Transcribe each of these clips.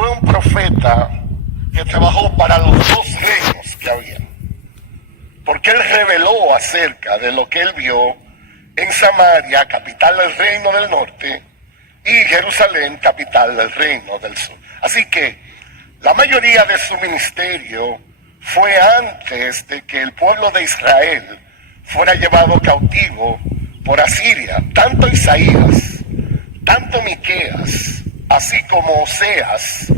fue un profeta que trabajó para los dos reinos que había, porque él reveló acerca de lo que él vio en Samaria, capital del reino del norte, y Jerusalén, capital del reino del sur. Así que la mayoría de su ministerio fue antes de que el pueblo de Israel fuera llevado cautivo por Asiria. Tanto Isaías, tanto Miqueas, así como Oseas,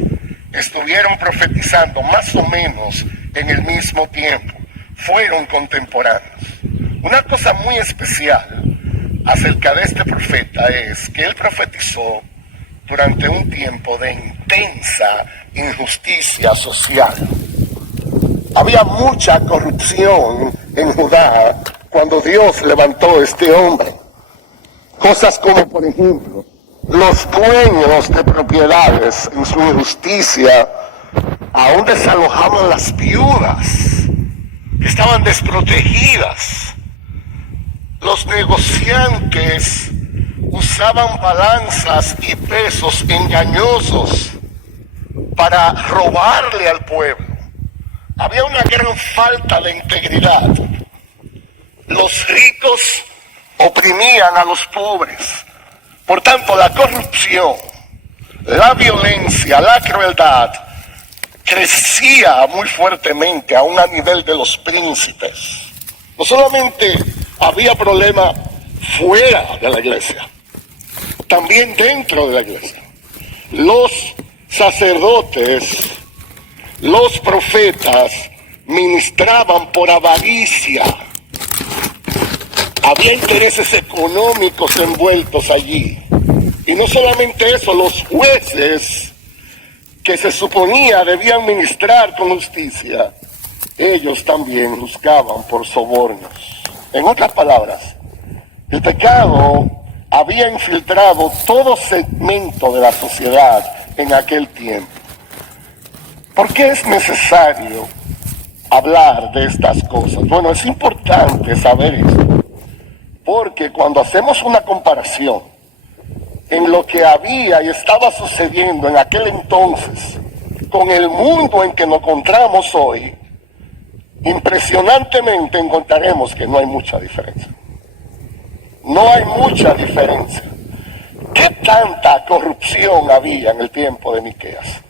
estuvieron profetizando más o menos en el mismo tiempo. Fueron contemporáneos. Una cosa muy especial acerca de este profeta es que él profetizó durante un tiempo de intensa injusticia social. Había mucha corrupción en Judá cuando Dios levantó a este hombre. Cosas como, por ejemplo, los dueños de propiedades en su injusticia aún desalojaban las viudas que estaban desprotegidas. Los negociantes usaban balanzas y pesos engañosos para robarle al pueblo. Había una gran falta de integridad. Los ricos oprimían a los pobres. Por tanto, la corrupción, la violencia, la crueldad crecía muy fuertemente aún a nivel de los príncipes. No solamente había problema fuera de la iglesia, también dentro de la iglesia. Los sacerdotes, los profetas ministraban por avaricia. Había intereses económicos envueltos allí. Y no solamente eso, los jueces que se suponía debían ministrar con justicia, ellos también juzgaban por sobornos. En otras palabras, el pecado había infiltrado todo segmento de la sociedad en aquel tiempo. ¿Por qué es necesario hablar de estas cosas? Bueno, es importante saber esto, porque cuando hacemos una comparación en lo que había y estaba sucediendo en aquel entonces con el mundo en que nos encontramos hoy, impresionantemente encontraremos que no hay mucha diferencia. No hay mucha diferencia. ¿Qué tanta corrupción había en el tiempo de Miqueas?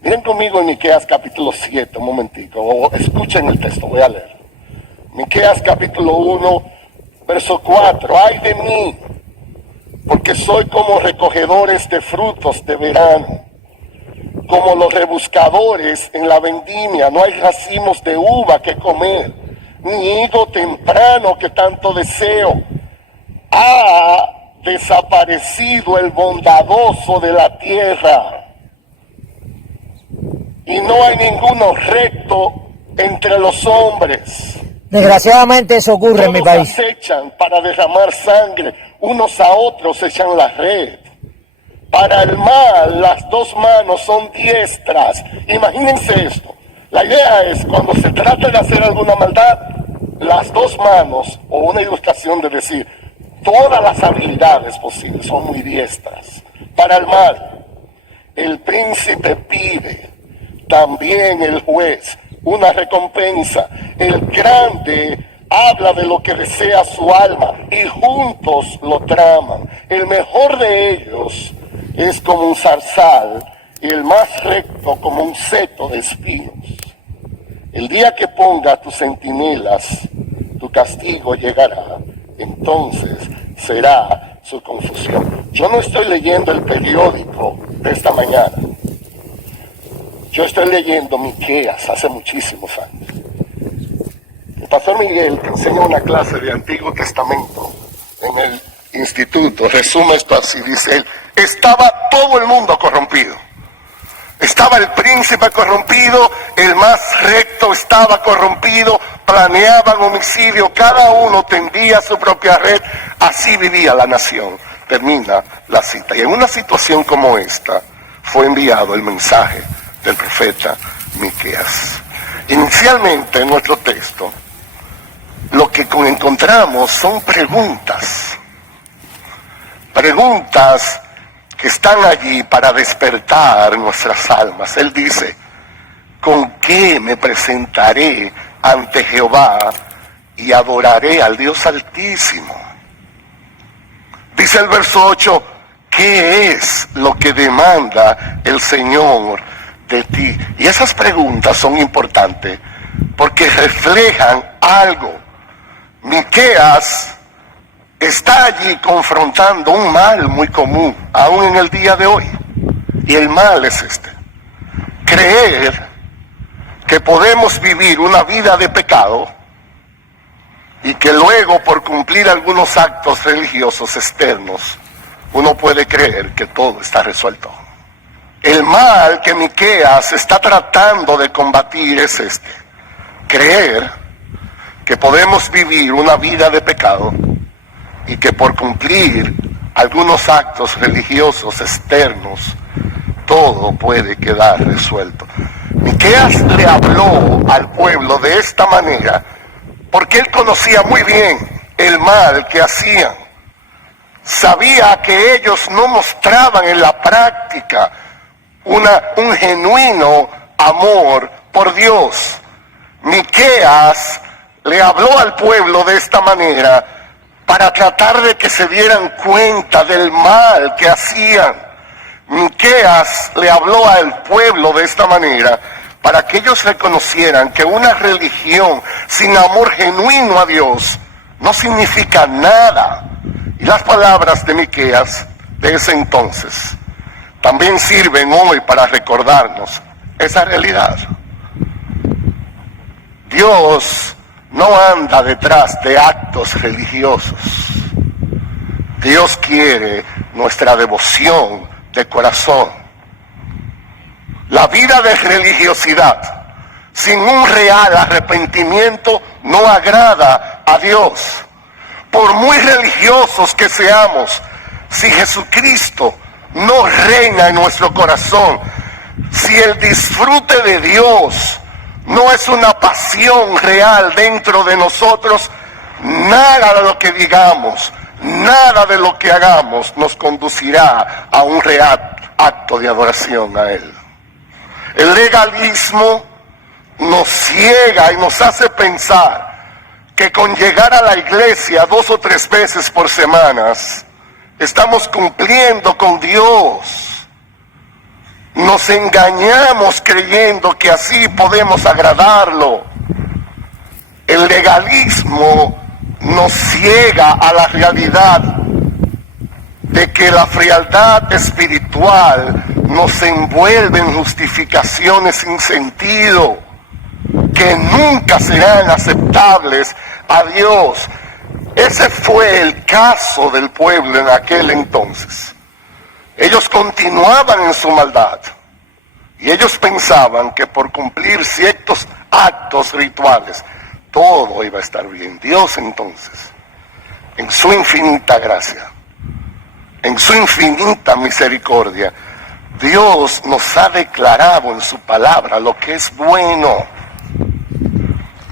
Miren conmigo en Miqueas capítulo 7, un momentico, o escuchen el texto, voy a leer. Miqueas capítulo 1, verso 4. Ay de mí, porque soy como recogedores de frutos de verano, como los rebuscadores en la vendimia. No hay racimos de uva que comer, ni higo temprano que tanto deseo. Ha desaparecido el bondadoso de la tierra, y no hay ninguno recto entre los hombres. Desgraciadamente eso ocurre en mi país. Todos acechan para derramar sangre, unos a otros echan la red. Para el mal las dos manos son diestras. Imagínense esto. La idea es, cuando se trata de hacer alguna maldad, las dos manos, o una ilustración de decir, todas las habilidades posibles son muy diestras. Para el mal, el príncipe pide, también el juez, una recompensa. El grande habla de lo que desea su alma y juntos lo traman. El mejor de ellos es como un zarzal y el más recto como un seto de espinos. El día que ponga tus centinelas, tu castigo llegará, entonces será su confusión. Yo no estoy leyendo el periódico de esta mañana. Yo estoy leyendo Miqueas hace muchísimos años. El pastor Miguel, que enseña una clase de Antiguo Testamento en el instituto, resume esto así, dice él: estaba todo el mundo corrompido. Estaba el príncipe corrompido, el más recto estaba corrompido, planeaban homicidio, cada uno tendía su propia red, así vivía la nación. Termina la cita. Y en una situación como esta fue enviado el mensaje del profeta Miqueas. Inicialmente en nuestro texto, lo que encontramos son preguntas que están allí para despertar nuestras almas. Él dice, ¿con qué me presentaré ante Jehová y adoraré al Dios Altísimo? Dice el verso 8, ¿qué es lo que demanda el Señor de ti? Y esas preguntas son importantes porque reflejan algo. Miqueas está allí confrontando un mal muy común, aún en el día de hoy. Y el mal es este: creer que podemos vivir una vida de pecado y que luego, por cumplir algunos actos religiosos externos, uno puede creer que todo está resuelto. El mal que Miqueas está tratando de combatir es este: creer que podemos vivir una vida de pecado y que por cumplir algunos actos religiosos externos, todo puede quedar resuelto. Miqueas le habló al pueblo de esta manera porque él conocía muy bien el mal que hacían. Sabía que ellos no mostraban en la práctica un genuino amor por Dios. Miqueas le habló al pueblo de esta manera para tratar de que se dieran cuenta del mal que hacían. Miqueas le habló al pueblo de esta manera para que ellos reconocieran que una religión sin amor genuino a Dios no significa nada. Y las palabras de Miqueas de ese entonces también sirven hoy para recordarnos esa realidad. Dios no anda detrás de actos religiosos. Dios quiere nuestra devoción de corazón. La vida de religiosidad sin un real arrepentimiento no agrada a Dios. Por muy religiosos que seamos, si Jesucristo no reina en nuestro corazón, si el disfrute de Dios no es una pasión real dentro de nosotros, nada de lo que digamos, nada de lo que hagamos nos conducirá a un real acto de adoración a Él. El legalismo nos ciega y nos hace pensar que con llegar a la iglesia 2 o 3 veces por semana estamos cumpliendo con Dios. Nos engañamos creyendo que así podemos agradarlo. El legalismo nos ciega a la realidad de que la frialdad espiritual nos envuelve en justificaciones sin sentido, que nunca serán aceptables a Dios. Ese fue el caso del pueblo en aquel entonces. Ellos continuaban en su maldad y ellos pensaban que por cumplir ciertos actos rituales todo iba a estar bien. Dios entonces, en su infinita gracia, en su infinita misericordia, Dios nos ha declarado en su palabra lo que es bueno.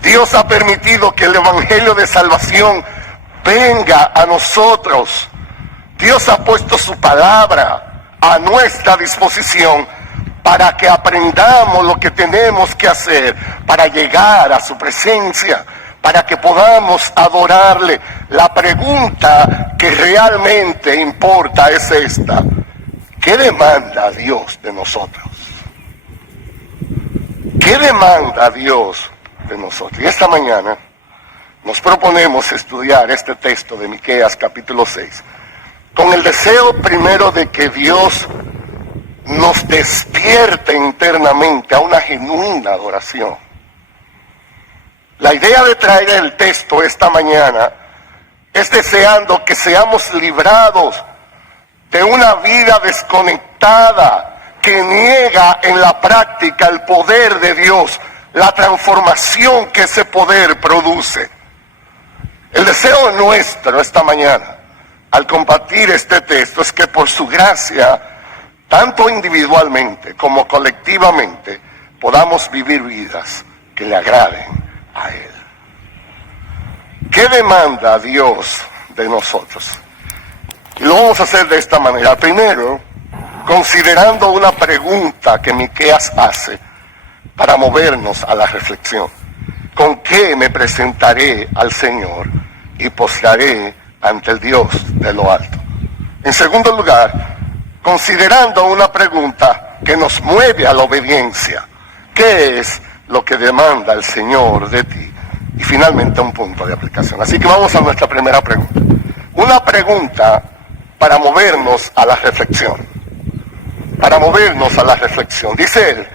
Dios ha permitido que el evangelio de salvación venga a nosotros. Dios ha puesto su palabra a nuestra disposición para que aprendamos lo que tenemos que hacer para llegar a su presencia, para que podamos adorarle. La pregunta que realmente importa es esta: ¿qué demanda Dios de nosotros? ¿Qué demanda Dios de nosotros? Y esta mañana nos proponemos estudiar este texto de Miqueas capítulo 6 con el deseo primero de que Dios nos despierte internamente a una genuina adoración. La idea de traer el texto esta mañana es deseando que seamos librados de una vida desconectada que niega en la práctica el poder de Dios, la transformación que ese poder produce. El deseo nuestro esta mañana, al compartir este texto, es que por su gracia, tanto individualmente como colectivamente, podamos vivir vidas que le agraden a Él. ¿Qué demanda Dios de nosotros? Y lo vamos a hacer de esta manera. Primero, considerando una pregunta que Miqueas hace para movernos a la reflexión. ¿Con qué me presentaré al Señor y postraré ante el Dios de lo alto? En segundo lugar, considerando una pregunta que nos mueve a la obediencia. ¿Qué es lo que demanda el Señor de ti? Y finalmente un punto de aplicación. Así que vamos a nuestra primera pregunta. Una pregunta para movernos a la reflexión. Para movernos a la reflexión. Dice él,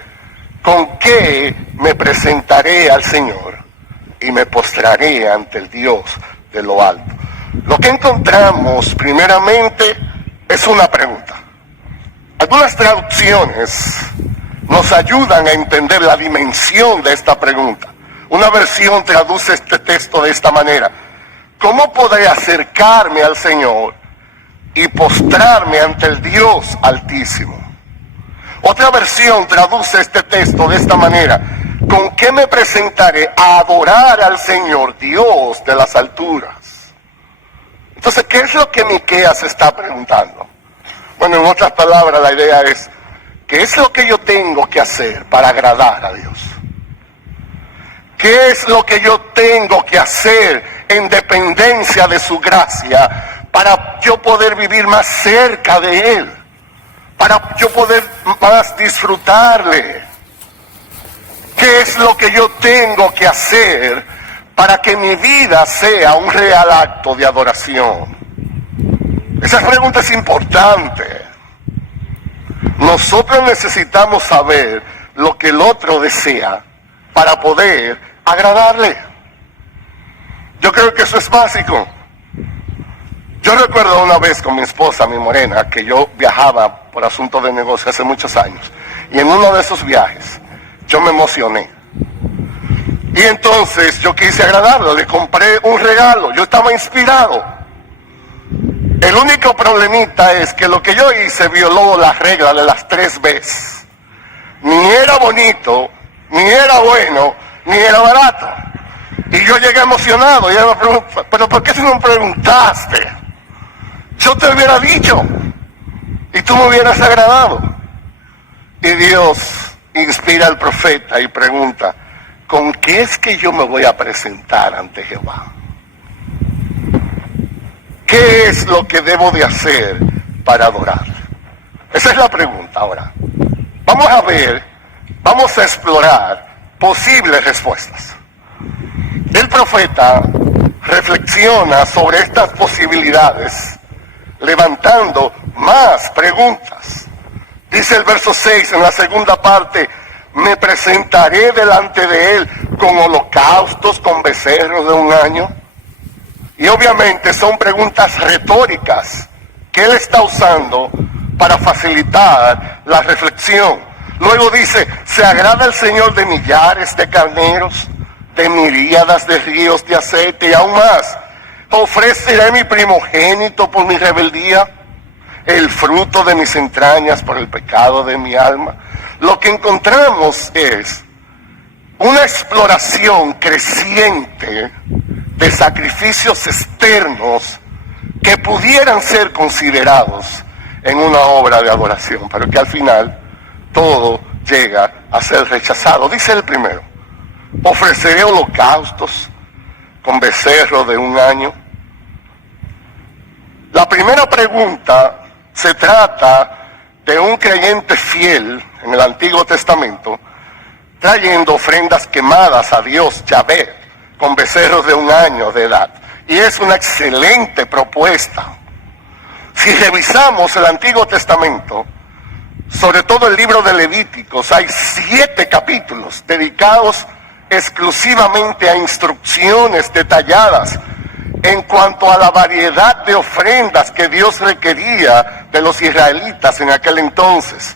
¿con qué me presentaré al Señor y me postraré ante el Dios de lo alto? Lo que encontramos primeramente es una pregunta. Algunas traducciones nos ayudan a entender la dimensión de esta pregunta. Una versión traduce este texto de esta manera: ¿cómo podré acercarme al Señor y postrarme ante el Dios Altísimo? Otra versión traduce este texto de esta manera: ¿con qué me presentaré a adorar al Señor, Dios de las alturas? Entonces, ¿qué es lo que Miqueas está preguntando? Bueno, en otras palabras, la idea es, ¿qué es lo que yo tengo que hacer para agradar a Dios? ¿Qué es lo que yo tengo que hacer en dependencia de su gracia para yo poder vivir más cerca de Él? Para yo poder más disfrutarle. ¿Qué es lo que yo tengo que hacer para que mi vida sea un real acto de adoración? Esa pregunta es importante. Nosotros necesitamos saber lo que el otro desea para poder agradarle. Yo creo que eso es básico. Yo recuerdo una vez con mi esposa, mi morena, que yo viajaba por asuntos de negocio hace muchos años. Y en uno de esos viajes, yo me emocioné. Y entonces yo quise agradarla, le compré un regalo, yo estaba inspirado. El único problemita es que lo que yo hice violó la regla de las 3 Bs. Ni era bonito, ni era bueno, ni era barato. Y yo llegué emocionado, y ella me preguntó, ¿pero por qué tú no me preguntaste? Yo te hubiera dicho, y tú me hubieras agradado. Y Dios inspira al profeta y pregunta, ¿con qué es que yo me voy a presentar ante Jehová? ¿Qué es lo que debo de hacer para adorarle? Esa es la pregunta ahora. Vamos a ver, vamos a explorar posibles respuestas. El profeta reflexiona sobre estas posibilidades, levantando más preguntas. Dice el verso 6 en la segunda parte, me presentaré delante de él con holocaustos, con becerros de 1 año. Y obviamente son preguntas retóricas que él está usando para facilitar la reflexión. Luego dice, ¿se agrada el Señor de millares de carneros, de miríadas de ríos de aceite y aún más? ¿Ofreceré mi primogénito por mi rebeldía, el fruto de mis entrañas por el pecado de mi alma? Lo que encontramos es una exploración creciente de sacrificios externos que pudieran ser considerados en una obra de adoración, pero que al final todo llega a ser rechazado. Dice el primero, ofreceré holocaustos con becerro de 1 año. La primera pregunta se trata de un creyente fiel en el Antiguo Testamento trayendo ofrendas quemadas a Dios Yahvé con becerros de 1 año de edad. Y es una excelente propuesta. Si revisamos el Antiguo Testamento, sobre todo el libro de Levíticos, hay 7 capítulos dedicados exclusivamente a instrucciones detalladas en cuanto a la variedad de ofrendas que Dios requería de los israelitas en aquel entonces.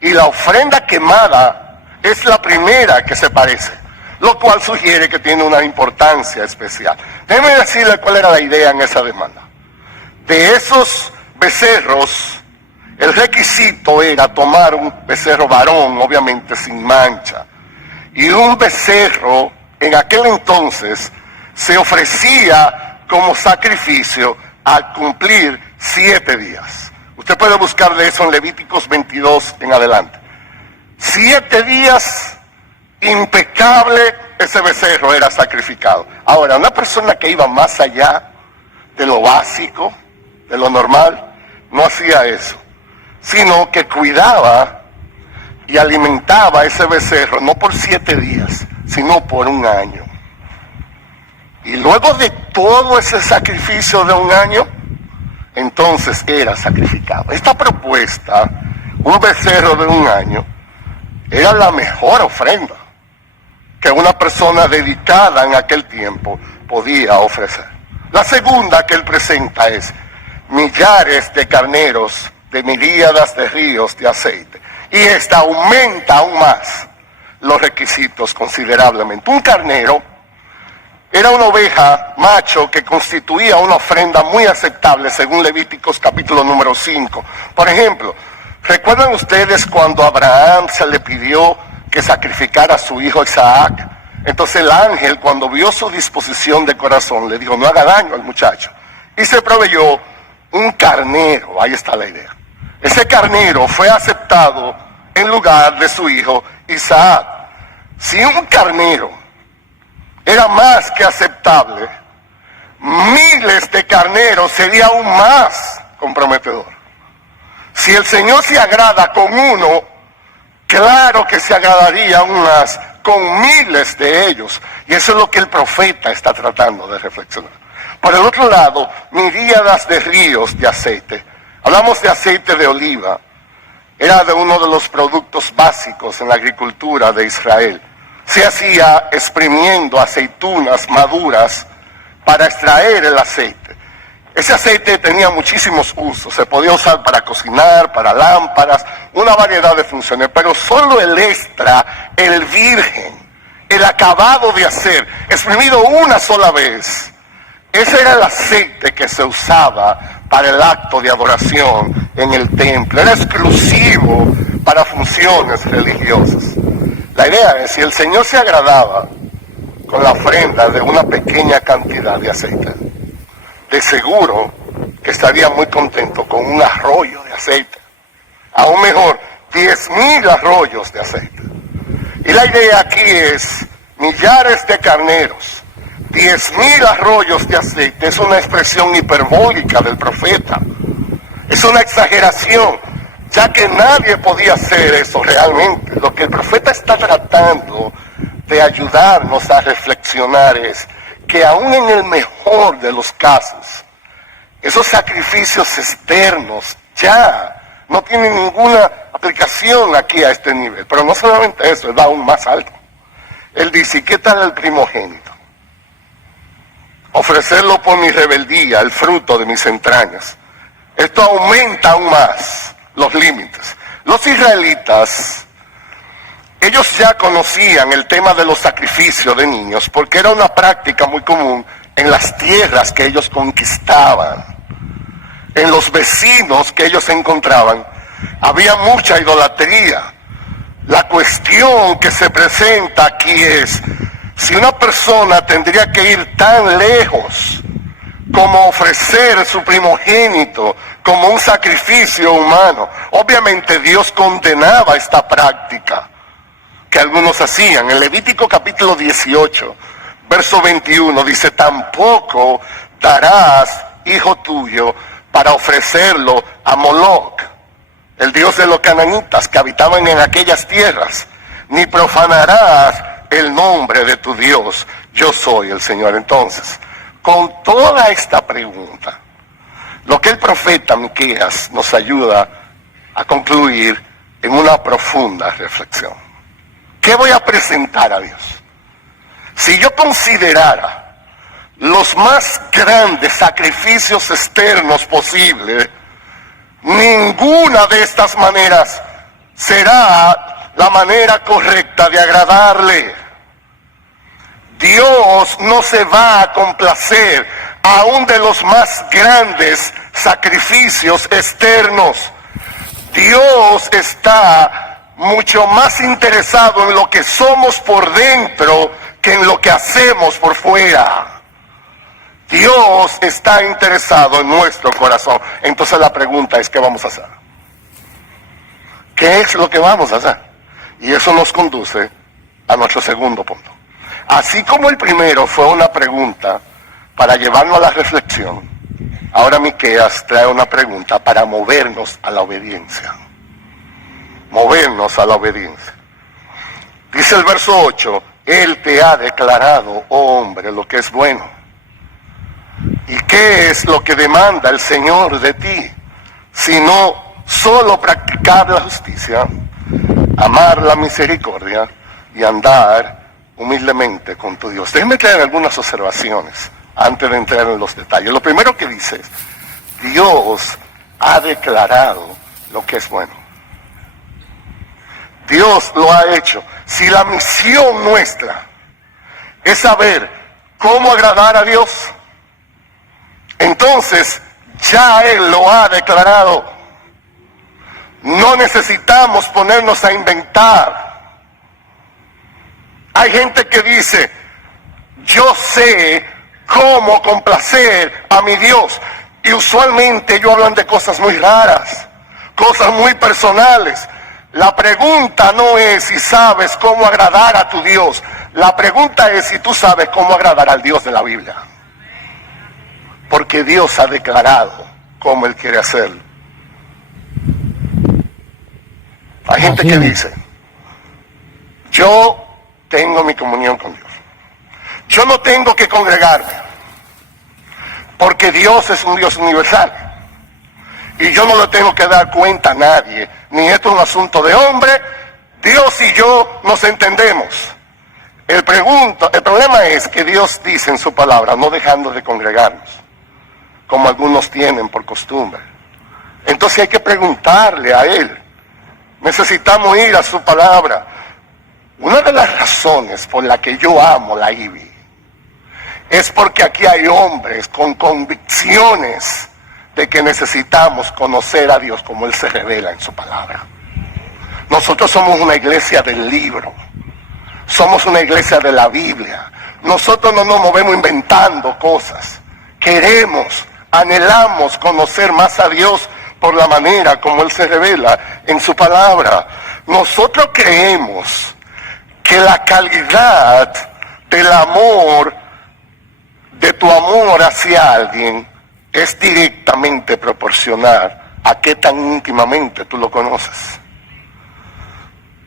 Y la ofrenda quemada es la primera que se parece, lo cual sugiere que tiene una importancia especial. Déjeme decirle cuál era la idea en esa demanda. De esos becerros, el requisito era tomar un becerro varón, obviamente sin mancha. Y un becerro, en aquel entonces, se ofrecía como sacrificio al cumplir 7 días. Usted puede buscar de eso en Levíticos 22 en adelante. 7 días, impecable, ese becerro era sacrificado. Ahora, una persona que iba más allá de lo básico, de lo normal, no hacía eso, sino que cuidaba y alimentaba ese becerro, no por 7 días, sino por 1 año. Y luego de todo ese sacrificio de 1 año, entonces era sacrificado. Esta propuesta, un becerro de 1 año, era la mejor ofrenda que una persona dedicada en aquel tiempo podía ofrecer. La segunda que él presenta es millares de carneros, de miríadas de ríos de aceite. Y esta aumenta aún más los requisitos considerablemente. Un carnero era una oveja macho que constituía una ofrenda muy aceptable según Levíticos capítulo número 5. Por ejemplo, ¿recuerdan ustedes cuando a Abraham se le pidió que sacrificara a su hijo Isaac? Entonces el ángel, cuando vio su disposición de corazón, le dijo, no haga daño al muchacho. Y se proveyó un carnero, ahí está la idea. Ese carnero fue aceptado en lugar de su hijo Isaac. Si un carnero era más que aceptable, miles de carneros sería aún más comprometedor. Si el Señor se agrada con uno, claro que se agradaría aún más con miles de ellos. Y eso es lo que el profeta está tratando de reflexionar. Por el otro lado, miríadas de ríos de aceite. Hablamos de aceite de oliva. Era de uno de los productos básicos en la agricultura de Israel. Se hacía exprimiendo aceitunas maduras para extraer el aceite. Ese aceite tenía muchísimos usos. Se podía usar para cocinar, para lámparas, una variedad de funciones. Pero solo el extra, el virgen, el acabado de hacer, exprimido una sola vez, ese era el aceite que se usaba para el acto de adoración en el templo. Era exclusivo para funciones religiosas. La idea es, si el Señor se agradaba con la ofrenda de una pequeña cantidad de aceite, de seguro que estaría muy contento con un arroyo de aceite. Aún mejor, 10,000 arroyos de aceite. Y la idea aquí es, millares de carneros, 10,000 arroyos de aceite. Es una expresión hiperbólica del profeta. Es una exageración, ya que nadie podía hacer eso realmente. Lo que el profeta está tratando de ayudarnos a reflexionar es que aún en el mejor de los casos, esos sacrificios externos ya no tienen ninguna aplicación aquí a este nivel. Pero no solamente eso, él va aún más alto. Él dice, ¿qué tal el primogénito? Ofrecerlo por mi rebeldía, el fruto de mis entrañas. Esto aumenta aún más los límites. Los israelitas, ellos ya conocían el tema de los sacrificios de niños, porque era una práctica muy común en las tierras que ellos conquistaban, en los vecinos que ellos encontraban. Había mucha idolatría. La cuestión que se presenta aquí es, si una persona tendría que ir tan lejos como ofrecer su primogénito como un sacrificio humano, obviamente Dios condenaba esta práctica que algunos hacían. En Levítico capítulo 18, verso 21, dice, tampoco darás hijo tuyo para ofrecerlo a Moloc, el dios de los cananitas que habitaban en aquellas tierras, ni profanarás el nombre de tu Dios, yo soy el Señor. Entonces, con toda esta pregunta, lo que el profeta Miqueas nos ayuda a concluir en una profunda reflexión. ¿Qué voy a presentar a Dios? Si yo considerara los más grandes sacrificios externos posibles, ninguna de estas maneras será la manera correcta de agradarle. Dios no se va a complacer aún de los más grandes sacrificios externos. Dios está mucho más interesado en lo que somos por dentro que en lo que hacemos por fuera. Dios está interesado en nuestro corazón. Entonces la pregunta es, ¿qué vamos a hacer? ¿Qué es lo que vamos a hacer? Y eso nos conduce a nuestro segundo punto. Así como el primero fue una pregunta para llevarnos a la reflexión, ahora Miqueas trae una pregunta para movernos a la obediencia. Movernos a la obediencia. Dice el verso 8, Él te ha declarado, oh hombre, lo que es bueno. ¿Y qué es lo que demanda el Señor de ti? Sino solo practicar la justicia, amar la misericordia y andar humildemente con tu Dios. Déjenme traer algunas observaciones antes de entrar en los detalles. Lo primero que dice es, Dios ha declarado lo que es bueno. Dios lo ha hecho. Si la misión nuestra es saber cómo agradar a Dios, entonces ya Él lo ha declarado. No necesitamos ponernos a inventar. Hay gente que dice, yo sé cómo complacer a mi Dios. Y usualmente ellos hablan de cosas muy raras, cosas muy personales. La pregunta no es si sabes cómo agradar a tu Dios. La pregunta es si tú sabes cómo agradar al Dios de la Biblia. Porque Dios ha declarado cómo Él quiere hacerlo. Hay gente que dice, yo tengo mi comunión con Dios. Yo no tengo que congregarme, porque Dios es un Dios universal. Y yo no le tengo que dar cuenta a nadie, ni esto es un asunto de hombre. Dios y yo nos entendemos. El problema es que Dios dice en su palabra, no dejando de congregarnos, como algunos tienen por costumbre. Entonces hay que preguntarle a Él. Necesitamos ir a su palabra. Una de las razones por la que yo amo la IBI es porque aquí hay hombres con convicciones de que necesitamos conocer a Dios como Él se revela en su palabra. Nosotros somos una iglesia del libro. Somos una iglesia de la Biblia. Nosotros no nos movemos inventando cosas. Queremos, anhelamos conocer más a Dios por la manera como Él se revela en su palabra. Nosotros creemos que la calidad del amor, de tu amor hacia alguien, es directamente proporcional a qué tan íntimamente tú lo conoces.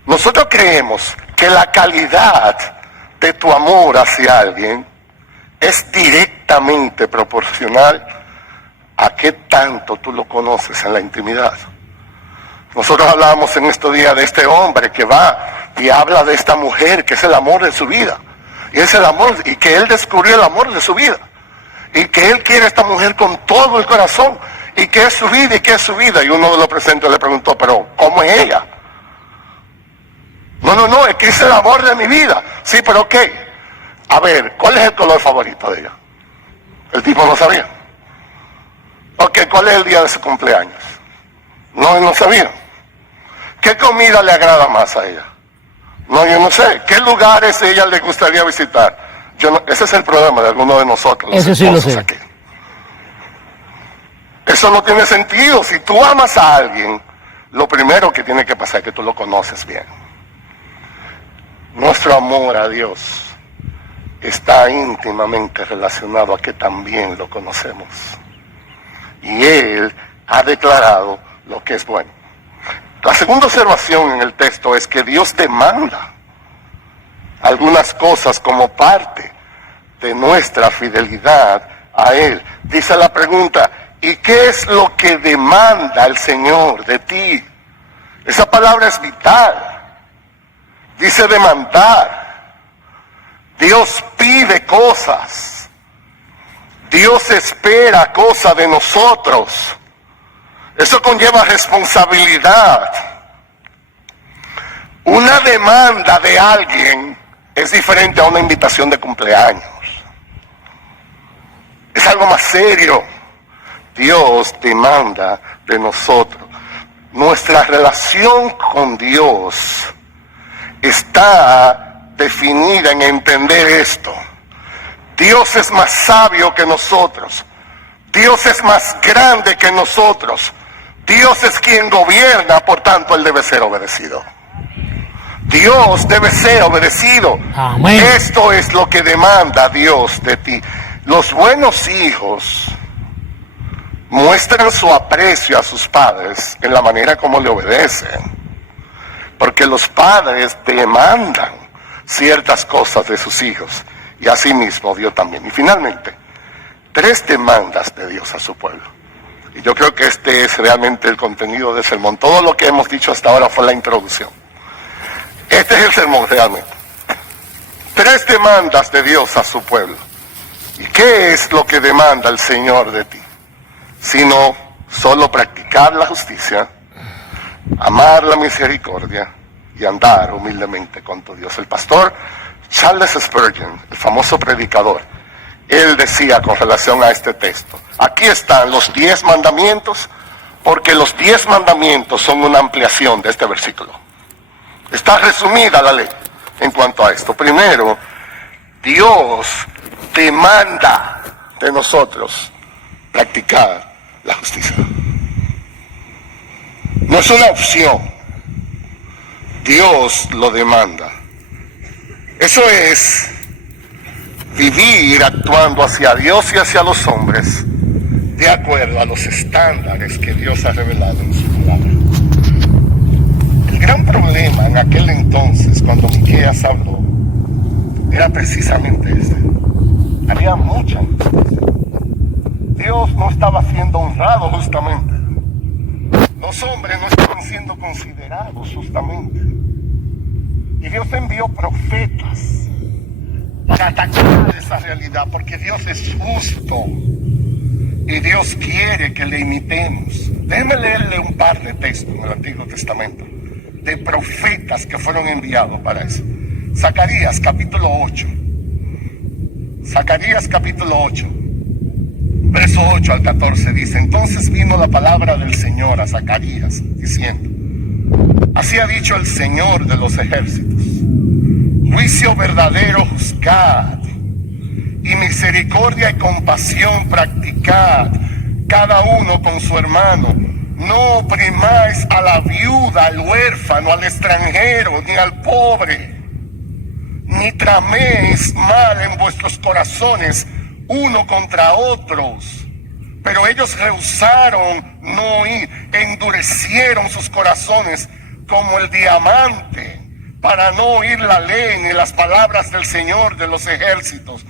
Nosotros creemos que la calidad de tu amor hacia alguien es directamente proporcional a qué tanto tú lo conoces en la intimidad. Nosotros hablábamos en estos días de este hombre que va y habla de esta mujer que es el amor de su vida. Y es el amor, y que él descubrió el amor de su vida. Y que él quiere a esta mujer con todo el corazón. Y que es su vida, y que es su vida. Y uno de los presentes le preguntó, pero ¿cómo es ella? No, es que es el amor de mi vida. Sí, pero ¿qué? A ver, ¿cuál es el color favorito de ella? El tipo no sabía. Ok, ¿cuál es el día de su cumpleaños? No, él no sabía. ¿Qué comida le agrada más a ella? No, yo no sé. ¿Qué lugares a ella le gustaría visitar? Ese es el problema de algunos de nosotros. Eso sí lo sé. Aquí. Eso no tiene sentido. Si tú amas a alguien, lo primero que tiene que pasar es que tú lo conoces bien. Nuestro amor a Dios está íntimamente relacionado a que también lo conocemos. Y Él ha declarado lo que es bueno. La segunda observación en el texto es que Dios demanda algunas cosas como parte de nuestra fidelidad a Él. Dice la pregunta, ¿y qué es lo que demanda el Señor de ti? Esa palabra es vital. Dice demandar. Dios pide cosas. Dios espera cosas de nosotros. Eso conlleva responsabilidad. Una demanda de alguien es diferente a una invitación de cumpleaños. Es algo más serio. Dios demanda de nosotros. Nuestra relación con Dios está definida en entender esto. Dios es más sabio que nosotros. Dios es más grande que nosotros. Dios es quien gobierna, por tanto Él debe ser obedecido. Dios debe ser obedecido. Amén. Esto es lo que demanda Dios de ti. Los buenos hijos muestran su aprecio a sus padres en la manera como le obedecen. Porque los padres demandan ciertas cosas de sus hijos. Y así mismo Dios también. Y finalmente, 3 demandas de Dios a su pueblo. Y yo creo que este es realmente el contenido del sermón. Todo lo que hemos dicho hasta ahora fue la introducción. Este es el sermón realmente. 3 demandas de Dios a su pueblo. ¿Y qué es lo que demanda el Señor de ti? Sino solo practicar la justicia, amar la misericordia y andar humildemente con tu Dios. El pastor Charles Spurgeon, el famoso predicador, él decía con relación a este texto: aquí están los 10 mandamientos, porque los 10 mandamientos son una ampliación de este versículo. Está resumida la ley en cuanto a esto. Primero, Dios demanda de nosotros practicar la justicia. No es una opción. Dios lo demanda. Eso es vivir actuando hacia Dios y hacia los hombres de acuerdo a los estándares que Dios ha revelado en su palabra. El gran problema en aquel entonces, cuando Miqueas habló, era precisamente ese. Había mucha injusticia. Dios no estaba siendo honrado justamente. Los hombres no estaban siendo considerados justamente. Y Dios envió profetas para atacar esa realidad, porque Dios es justo y Dios quiere que le imitemos. Déjenme leerle un par de textos en el Antiguo Testamento de profetas que fueron enviados para eso. Zacarías capítulo 8. Zacarías capítulo 8. Verso 8 al 14 dice: entonces vino la palabra del Señor a Zacarías, diciendo: así ha dicho el Señor de los ejércitos, juicio verdadero juzgad, y misericordia y compasión practicad, cada uno con su hermano. No oprimáis a la viuda, al huérfano, al extranjero, ni al pobre, ni traméis mal en vuestros corazones uno contra otros. Pero ellos rehusaron no oír, endurecieron sus corazones como el diamante, para no oír la ley ni las palabras del Señor de los ejércitos,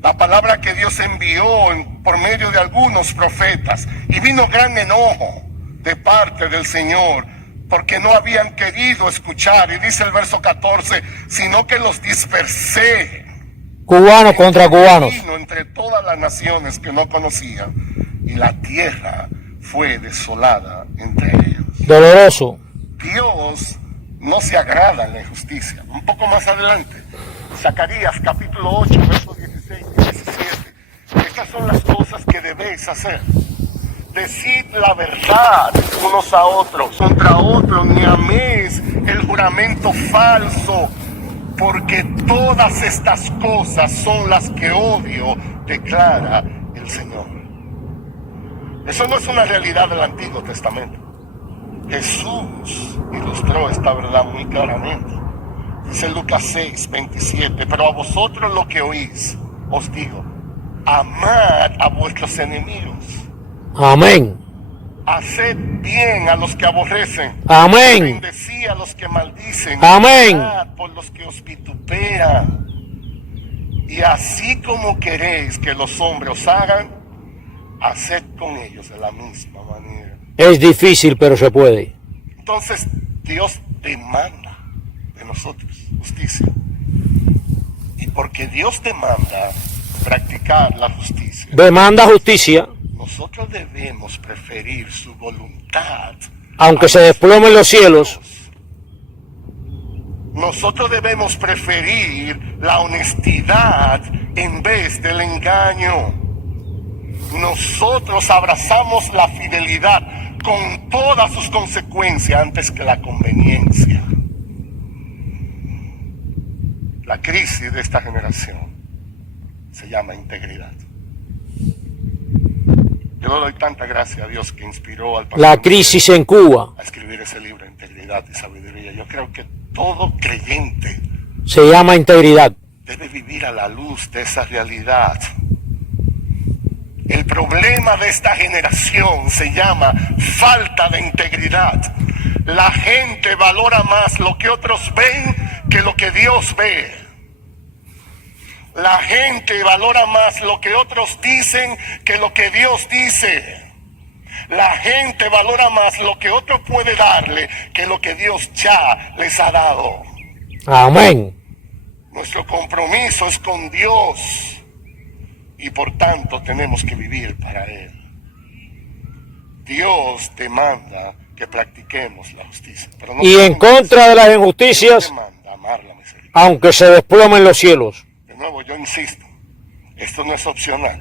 la palabra que Dios envió por medio de algunos profetas. Y vino gran enojo de parte del Señor, porque no habían querido escuchar. Y dice el verso 14: sino que los dispersé. Cubanos contra cubanos. Entre todas las naciones que no conocían, y la tierra fue desolada entre ellos. Doloroso. Dios no se agrada en la injusticia. Un poco más adelante, Zacarías capítulo 8, versos 16 y 17. Estas son las cosas que debéis hacer. Decid la verdad unos a otros, contra otros, ni améis el juramento falso, porque todas estas cosas son las que odio, declara el Señor. Eso no es una realidad del Antiguo Testamento. Jesús ilustró esta verdad muy claramente. Dice Lucas 6, 27: pero a vosotros lo que oís, os digo, amad a vuestros enemigos. Amén. Haced bien a los que aborrecen. Amén. Bendecid a los que maldicen. Amén. Orad por los que os vituperan. Y así como queréis que los hombres os hagan, haced con ellos de la misma manera. Es difícil, pero se puede. Entonces Dios demanda de nosotros justicia. Y porque Dios demanda practicar la justicia, Demanda justicia, nosotros debemos preferir su voluntad. aunque se desplomen los cielos. Nosotros debemos preferir la honestidad en vez del engaño. Nosotros abrazamos la fidelidad con todas sus consecuencias antes que la conveniencia. La crisis de esta generación se llama integridad. Yo le doy tanta gracia a Dios que inspiró al pastor La crisis en Cuba a escribir ese libro, Integridad y Sabiduría. Yo creo que todo creyente se llama integridad. debe vivir a la luz de esa realidad. El problema de esta generación se llama falta de integridad. La gente valora más lo que otros ven que lo que Dios ve. La gente valora más lo que otros dicen que lo que Dios dice. La gente valora más lo que otro puede darle que lo que Dios ya les ha dado. Amén. Nuestro compromiso es con Dios y por tanto tenemos que vivir para Él. Dios demanda que practiquemos la justicia. Pero no Y en contra de las injusticias, demanda amar la misericordia. aunque se desplomen los cielos. De nuevo, yo insisto, esto no es opcional.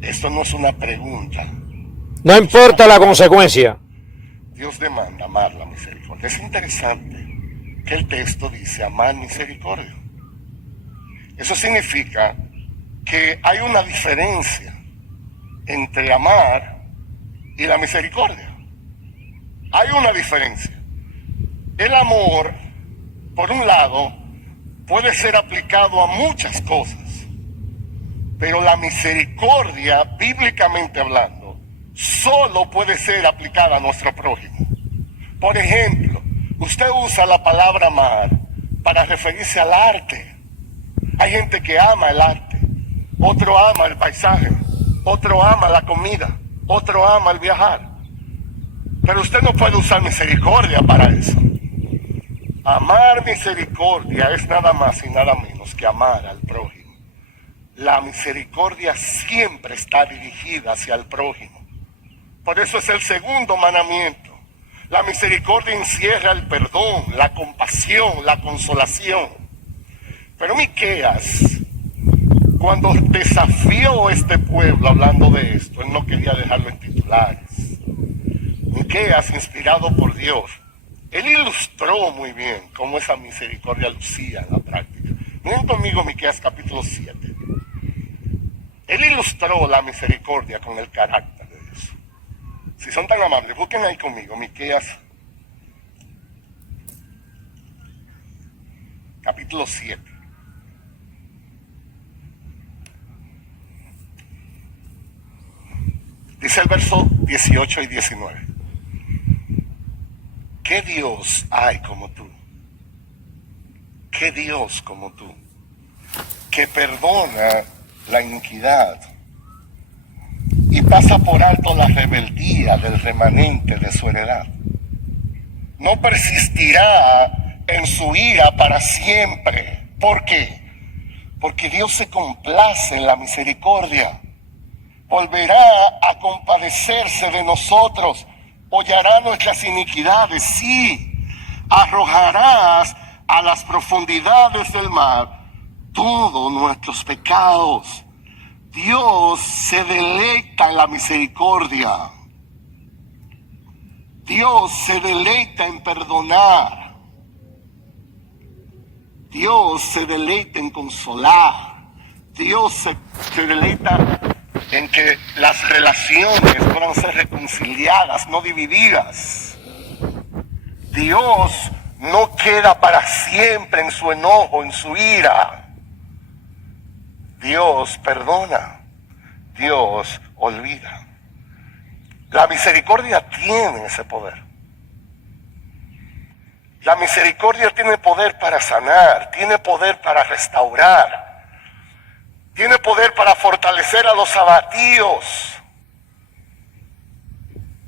Esto no es una pregunta. No importa la consecuencia. Dios demanda amar la misericordia. Es interesante que el texto dice amar misericordia. Eso significa que hay una diferencia entre amar y la misericordia. Hay una diferencia. El amor, por un lado, puede ser aplicado a muchas cosas, pero la misericordia, bíblicamente hablando, solo puede ser aplicada a nuestro prójimo. Por ejemplo, usted usa la palabra amar para referirse al arte. Hay gente que ama el arte, otro ama el paisaje, otro ama la comida, otro ama el viajar. Pero usted no puede usar misericordia para eso. Amar misericordia es nada más y nada menos que amar al prójimo. La misericordia siempre está dirigida hacia el prójimo. Por eso es el segundo mandamiento. La misericordia encierra el perdón, la compasión, la consolación. Pero Miqueas, cuando desafió a este pueblo hablando de esto, él no quería dejarlo en titulares. Miqueas, inspirado por Dios, él ilustró muy bien cómo esa misericordia lucía en la práctica. Miren conmigo Miqueas capítulo 7. Él ilustró la misericordia con el carácter de Dios. Si son tan amables, busquen ahí conmigo Miqueas capítulo 7. Dice el verso 18 y 19. ¿Qué Dios hay como tú? ¿Qué Dios como tú? Que perdona la iniquidad y pasa por alto la rebeldía del remanente de su heredad. No persistirá en su ira para siempre. ¿Por qué? Porque Dios se complace en la misericordia. Volverá a compadecerse de nosotros. Hollará nuestras iniquidades, sí. Arrojarás a las profundidades del mar todos nuestros pecados. Dios se deleita en la misericordia. Dios se deleita en perdonar. Dios se deleita en consolar. Dios se deleita en que las relaciones puedan ser reconciliadas, no divididas. Dios no queda para siempre en su enojo, en su ira. Dios perdona, Dios olvida. La misericordia tiene ese poder. La misericordia tiene poder para sanar, tiene poder para restaurar. Tiene poder para fortalecer a los abatidos.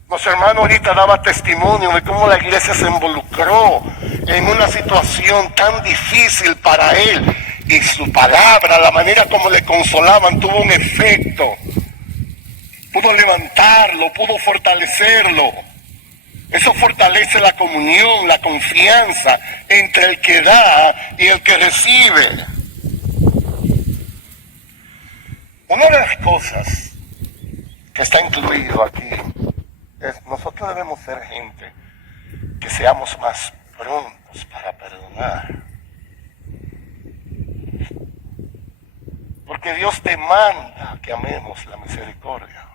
Nuestro hermano ahorita daba testimonio de cómo la iglesia se involucró en una situación tan difícil para él. Y su palabra, la manera como le consolaban, tuvo un efecto. Pudo levantarlo, pudo fortalecerlo. Eso fortalece la comunión, la confianza entre el que da y el que recibe. Una de las cosas que está incluido aquí es nosotros debemos ser gente que seamos más prontos para perdonar. Porque Dios demanda que amemos la misericordia.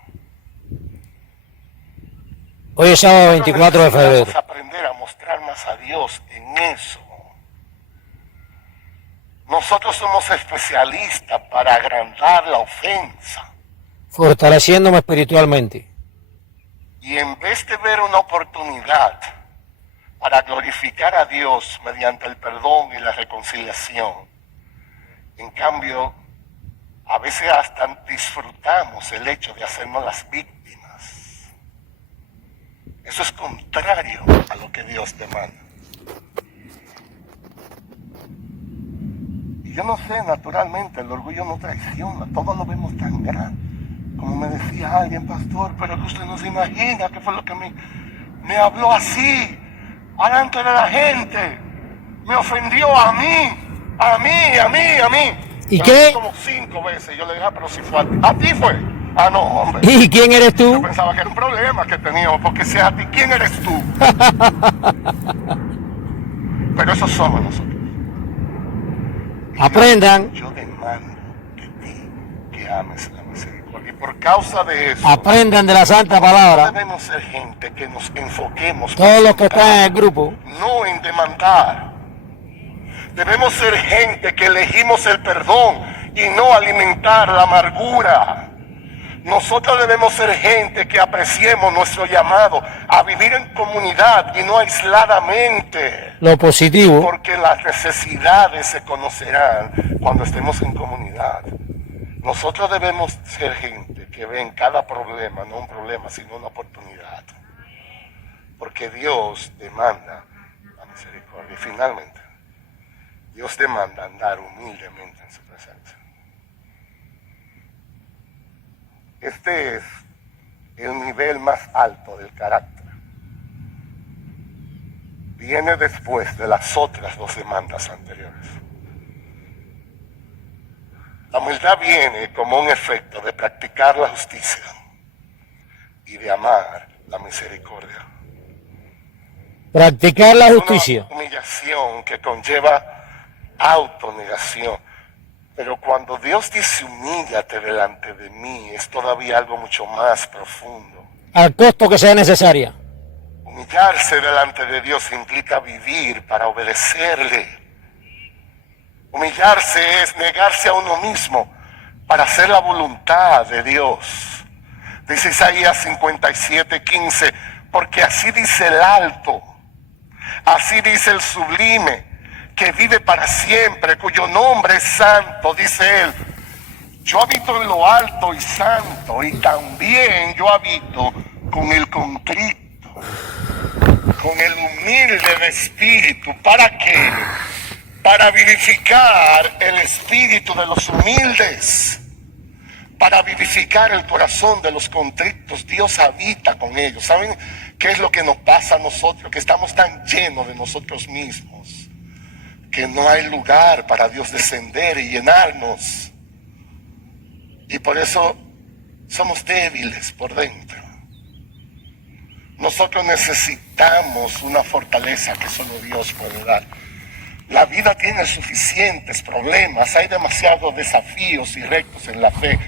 Hoy es sábado 24 de febrero. Necesitamos aprender a mostrar más a Dios en eso. Nosotros somos especialistas para agrandar la ofensa. Fortaleciéndome espiritualmente. Y en vez de ver una oportunidad para glorificar a Dios mediante el perdón y la reconciliación, en cambio, a veces hasta disfrutamos el hecho de hacernos las víctimas. Eso es contrario a lo que Dios demanda. Y yo no sé, naturalmente, el orgullo no traiciona, todos lo vemos tan grande. Como me decía alguien, pastor, pero que usted no se imagina qué fue lo que me habló así, delante de la gente. Me ofendió a mí. ¿Y Pero qué? como 5 veces. Yo le dije, pero si fue a ti fue. Ah, no, hombre. ¿Y quién eres Yo tú? pensaba que era un problema que teníamos, porque si es a ti, ¿quién eres tú? Pero eso somos nosotros. Y Aprendan. Yo demando de ti que ames la misericordia. Y por causa de eso, Aprendan de la santa palabra. debemos ser gente que nos enfoquemos Todos los que están en el grupo. no en demandar. Debemos ser gente que elegimos el perdón y no alimentar la amargura. Nosotros debemos ser gente que apreciemos nuestro llamado a vivir en comunidad y no aisladamente. Lo positivo. Porque las necesidades se conocerán cuando estemos en comunidad. Nosotros debemos ser gente que ve en cada problema, no un problema, sino una oportunidad. Porque Dios demanda la misericordia. Y finalmente, Dios demanda andar humildemente en su presencia. Este es el nivel más alto del carácter. Viene después de las otras 2 demandas anteriores. La humildad viene como un efecto de practicar la justicia y de amar la misericordia. Practicar la justicia. Una humillación que conlleva autonegación. Pero cuando Dios dice humíllate delante de mí, es todavía algo mucho más profundo. Al costo que sea necesaria. Humillarse delante de Dios implica vivir para obedecerle. Humillarse es negarse a uno mismo para hacer la voluntad de Dios. Dice Isaías 57:15, porque así dice el alto, así dice el sublime, que vive para siempre, cuyo nombre es santo, dice él. Yo habito en lo alto y santo, y también yo habito con el contrito, con el humilde de espíritu. ¿Para qué? Para vivificar el espíritu de los humildes, para vivificar el corazón de los contritos. Dios habita con ellos. ¿Saben qué es lo que nos pasa a nosotros? Que estamos tan llenos de nosotros mismos que no hay lugar para Dios descender y llenarnos. Y por eso somos débiles por dentro. Nosotros necesitamos una fortaleza que solo Dios puede dar. La vida tiene suficientes problemas, hay demasiados desafíos y retos en la fe.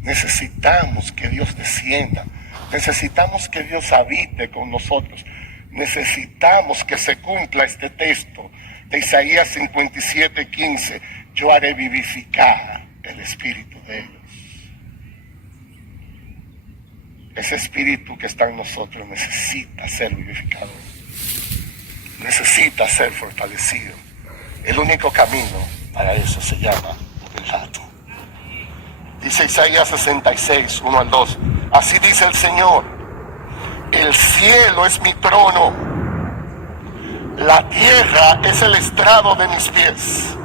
Necesitamos que Dios descienda, necesitamos que Dios habite con nosotros, necesitamos que se cumpla este texto de Isaías 57:15, yo haré vivificar el espíritu de ellos. Ese espíritu que está en nosotros necesita ser vivificado, necesita ser fortalecido. El único camino para eso se llama humildad. Dice Isaías 66, 1 al 2. Así dice el Señor: el cielo es mi trono, la tierra es el estrado de mis pies.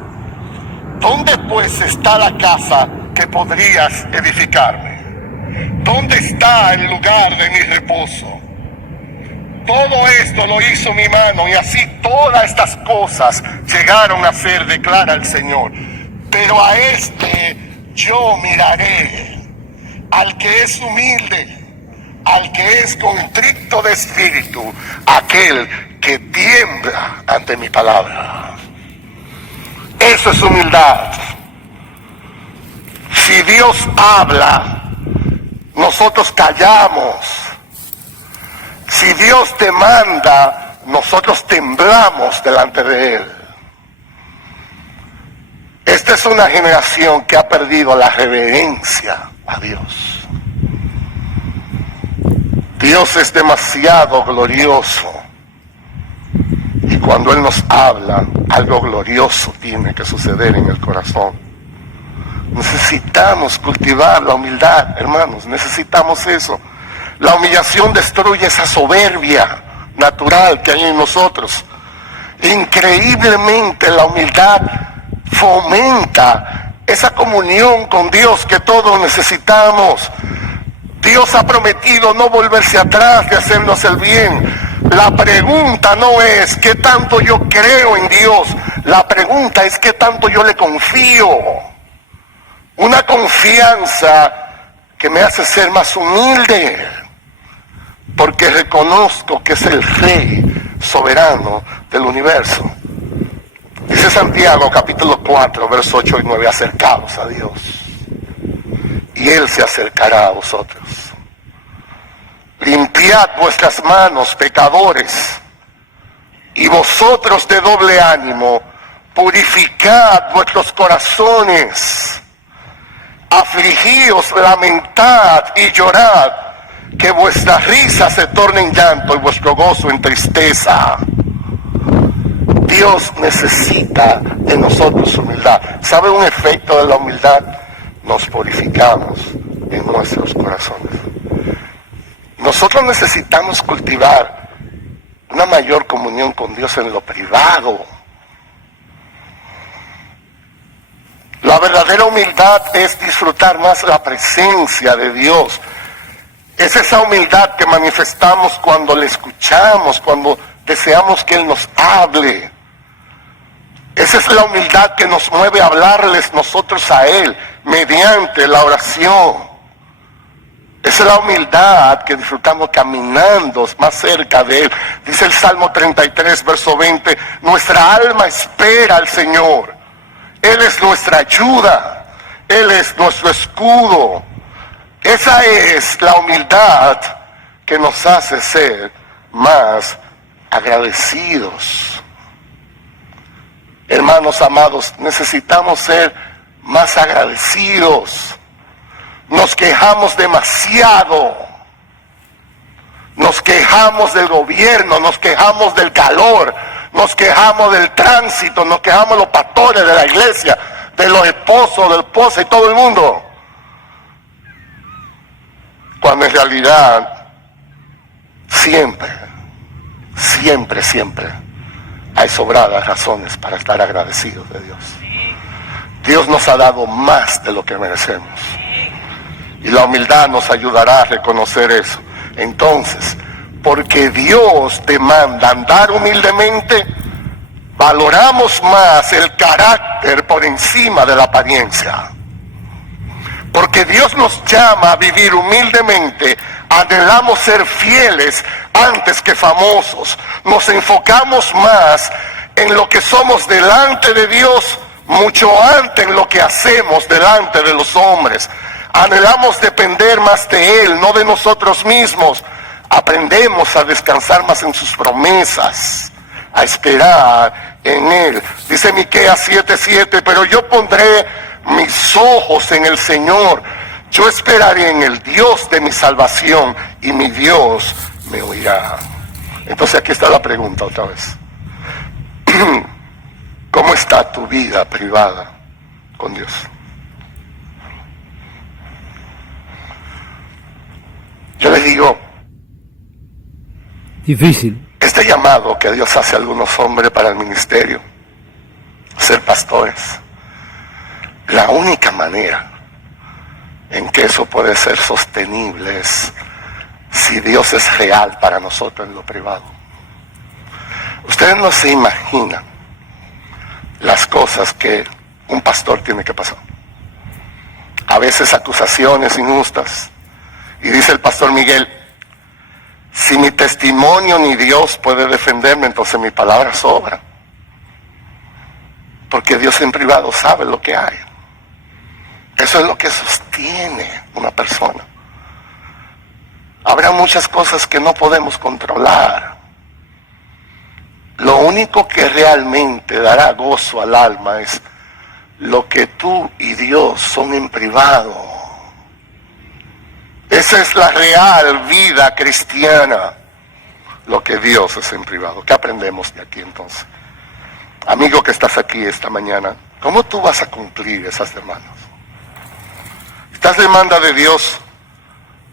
¿Dónde pues está la casa que podrías edificarme? ¿Dónde está el lugar de mi reposo? Todo esto lo hizo mi mano, y así todas estas cosas llegaron a ser, declara el Señor. Pero a este yo miraré, al que es humilde, al que es contrito de espíritu, aquel que tiembla ante mi palabra. Eso es humildad. Si Dios habla, nosotros callamos. Si Dios te manda, nosotros temblamos delante de Él. Esta es una generación que ha perdido la reverencia a Dios. Dios es demasiado glorioso. Y cuando Él nos habla, algo glorioso tiene que suceder en el corazón. Necesitamos cultivar la humildad, hermanos, necesitamos eso. La humillación destruye esa soberbia natural que hay en nosotros. Increíblemente la humildad fomenta esa comunión con Dios que todos necesitamos. Dios ha prometido no volverse atrás de hacernos el bien. La pregunta no es qué tanto yo creo en Dios, la pregunta es qué tanto yo le confío. Una confianza que me hace ser más humilde, porque reconozco que es el Rey soberano del universo. Dice Santiago capítulo 4, versos 8 y 9, acercaos a Dios, y Él se acercará a vosotros. Limpiad vuestras manos, pecadores, y vosotros de doble ánimo, purificad vuestros corazones. Afligíos, lamentad y llorad, que vuestra risa se torne en llanto y vuestro gozo en tristeza. Dios necesita de nosotros humildad. ¿Sabe un efecto de la humildad? Nos purificamos en nuestros corazones. Nosotros necesitamos cultivar una mayor comunión con Dios en lo privado. La verdadera humildad es disfrutar más la presencia de Dios. Es esa humildad que manifestamos cuando le escuchamos, cuando deseamos que Él nos hable. Esa es la humildad que nos mueve a hablarles nosotros a Él mediante la oración. Esa es la humildad que disfrutamos caminando más cerca de Él. Dice el Salmo 33, verso 20, nuestra alma espera al Señor. Él es nuestra ayuda. Él es nuestro escudo. Esa es la humildad que nos hace ser más agradecidos. Hermanos amados, necesitamos ser más agradecidos. Nos quejamos demasiado. Nos quejamos del gobierno, nos quejamos del calor, nos quejamos del tránsito, nos quejamos de los pastores de la iglesia, de los esposos, del esposo y todo el mundo. Cuando en realidad siempre hay sobradas razones para estar agradecidos de Dios. Dios nos ha dado más de lo que merecemos. Y la humildad nos ayudará a reconocer eso. Entonces, porque Dios demanda andar humildemente, valoramos más el carácter por encima de la apariencia. Porque Dios nos llama a vivir humildemente, anhelamos ser fieles antes que famosos. Nos enfocamos más en lo que somos delante de Dios, mucho antes en lo que hacemos delante de los hombres. Anhelamos depender más de Él, no de nosotros mismos. Aprendemos a descansar más en sus promesas, a esperar en Él. Dice Miqueas 7:7, pero yo pondré mis ojos en el Señor. Yo esperaré en el Dios de mi salvación y mi Dios me oirá. Entonces aquí está la pregunta otra vez. ¿Cómo está tu vida privada con Dios? Yo les digo, Difícil. este llamado que Dios hace a algunos hombres para el ministerio, ser pastores, la única manera en que eso puede ser sostenible es si Dios es real para nosotros en lo privado. Ustedes no se imaginan las cosas que un pastor tiene que pasar. A veces acusaciones injustas. Y dice el pastor Miguel, si mi testimonio ni Dios puede defenderme, entonces mi palabra sobra. Porque Dios en privado sabe lo que hay. Eso es lo que sostiene una persona. Habrá muchas cosas que no podemos controlar. Lo único que realmente dará gozo al alma es lo que tú y Dios son en privado. Esa es la real vida cristiana, lo que Dios es en privado. ¿Qué aprendemos de aquí entonces? Amigo que estás aquí esta mañana, ¿cómo tú vas a cumplir esas demandas? Estas demandas de Dios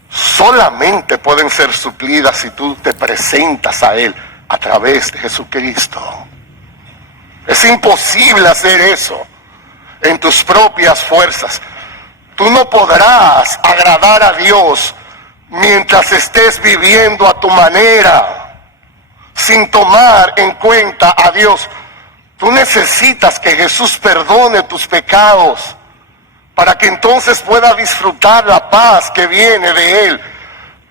solamente pueden ser suplidas si tú te presentas a Él a través de Jesucristo. Es imposible hacer eso en tus propias fuerzas. Tú no podrás agradar a Dios mientras estés viviendo a tu manera, sin tomar en cuenta a Dios. Tú necesitas que Jesús perdone tus pecados para que entonces puedas disfrutar la paz que viene de Él.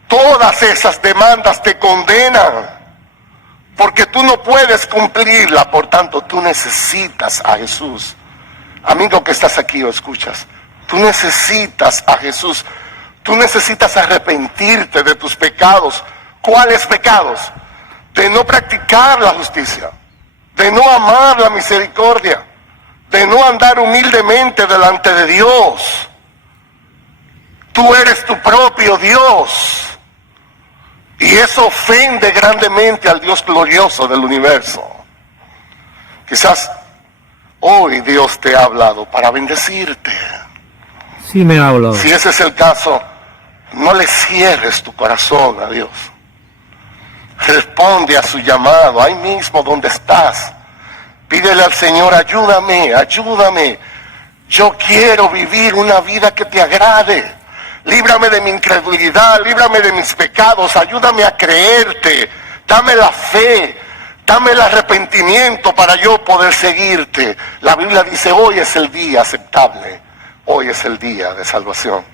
Todas esas demandas te condenan, porque tú no puedes cumplirla, por tanto tú necesitas a Jesús. Amigo que estás aquí o escuchas, tú necesitas a Jesús, tú necesitas arrepentirte de tus pecados. ¿Cuáles pecados? De no practicar la justicia, de no amar la misericordia, de no andar humildemente delante de Dios. Tú eres tu propio Dios. Y eso ofende grandemente al Dios glorioso del universo. Quizás hoy Dios te ha hablado para bendecirte. Sí me ha hablado. Si ese es el caso, no le cierres tu corazón a Dios. Responde a su llamado, ahí mismo donde estás. Pídele al Señor, ayúdame, ayúdame. Yo quiero vivir una vida que te agrade. Líbrame de mi incredulidad, líbrame de mis pecados, ayúdame a creerte. Dame la fe, dame el arrepentimiento para yo poder seguirte. La Biblia dice, hoy es el día aceptable. Hoy es el día de salvación.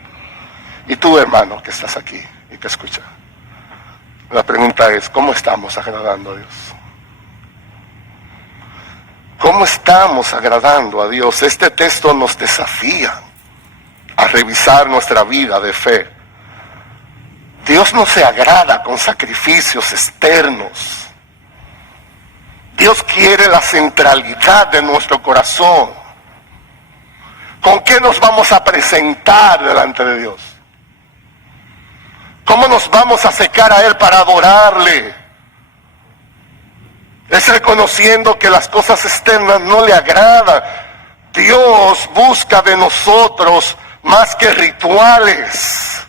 Y tú, hermano, que estás aquí y que escucha, la pregunta es, ¿cómo estamos agradando a Dios? ¿Cómo estamos agradando a Dios? Este texto nos desafía a revisar nuestra vida de fe. Dios no se agrada con sacrificios externos. Dios quiere la centralidad de nuestro corazón. ¿Con qué nos vamos a presentar delante de Dios? ¿Cómo nos vamos a acercar a Él para adorarle? Es reconociendo que las cosas externas no le agradan. Dios busca de nosotros más que rituales.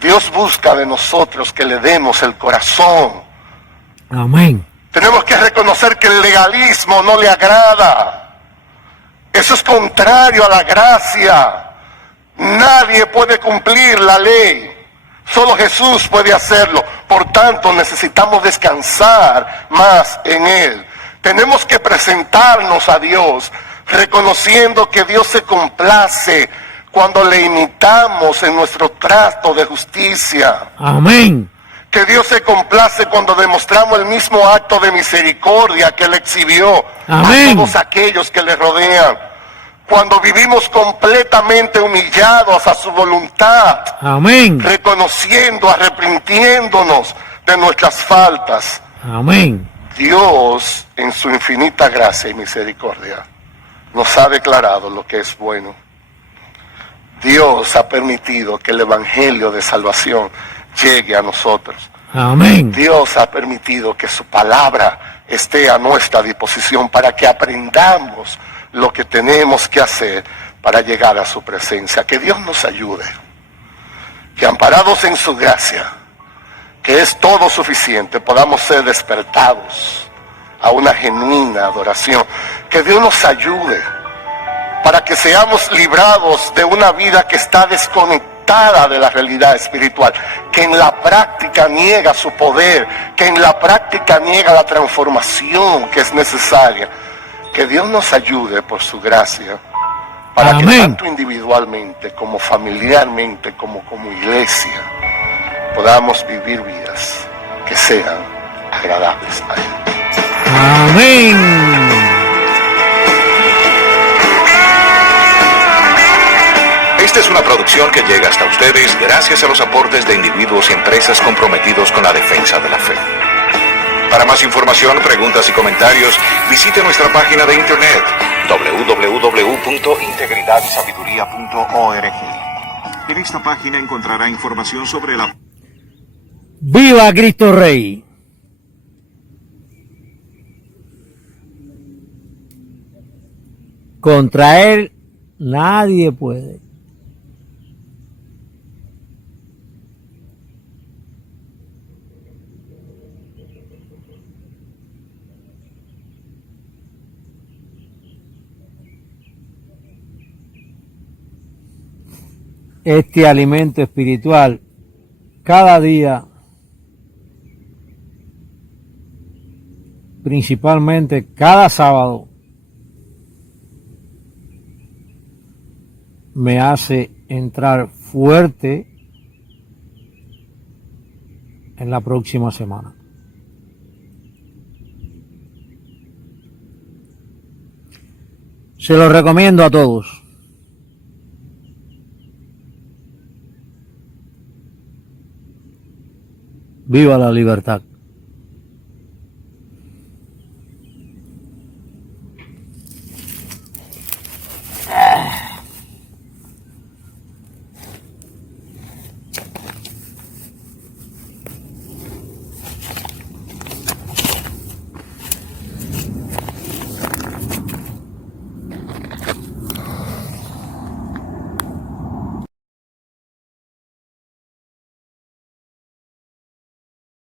Dios busca de nosotros que le demos el corazón. Amén. Tenemos que reconocer que el legalismo no le agrada. Eso es contrario a la gracia. Nadie puede cumplir la ley. Solo Jesús puede hacerlo. Por tanto, necesitamos descansar más en Él. Tenemos que presentarnos a Dios, reconociendo que Dios se complace cuando le imitamos en nuestro trato de justicia. Amén. Que Dios se complace cuando demostramos el mismo acto de misericordia que Él exhibió Amén. a todos aquellos que le rodean. Cuando vivimos completamente humillados a su voluntad. Amén. Reconociendo, arrepintiéndonos de nuestras faltas. Amén. Dios, en su infinita gracia y misericordia, nos ha declarado lo que es bueno. Dios ha permitido que el evangelio de salvación llegue a nosotros. Amén. Dios ha permitido que su palabra esté a nuestra disposición para que aprendamos lo que tenemos que hacer para llegar a su presencia. Que Dios nos ayude. Que amparados en su gracia, que es todo suficiente, podamos ser despertados a una genuina adoración. Que Dios nos ayude para que seamos librados de una vida que está desconectada de la realidad espiritual, que en la práctica niega su poder, que en la práctica niega la transformación que es necesaria. Que Dios nos ayude por su gracia, para Amén. que tanto individualmente como familiarmente como iglesia podamos vivir vidas que sean agradables a Él. Amén. es una producción que llega hasta ustedes gracias a los aportes de individuos y empresas comprometidos con la defensa de la fe. Para más información, preguntas y comentarios, visite nuestra página de internet www.integridadysabiduría.org. En esta página encontrará información sobre la... ¡Viva Cristo Rey! Contra él nadie puede. Este alimento espiritual cada día, principalmente cada sábado, me hace entrar fuerte en la próxima semana. Se lo recomiendo a todos. Viva la libertad.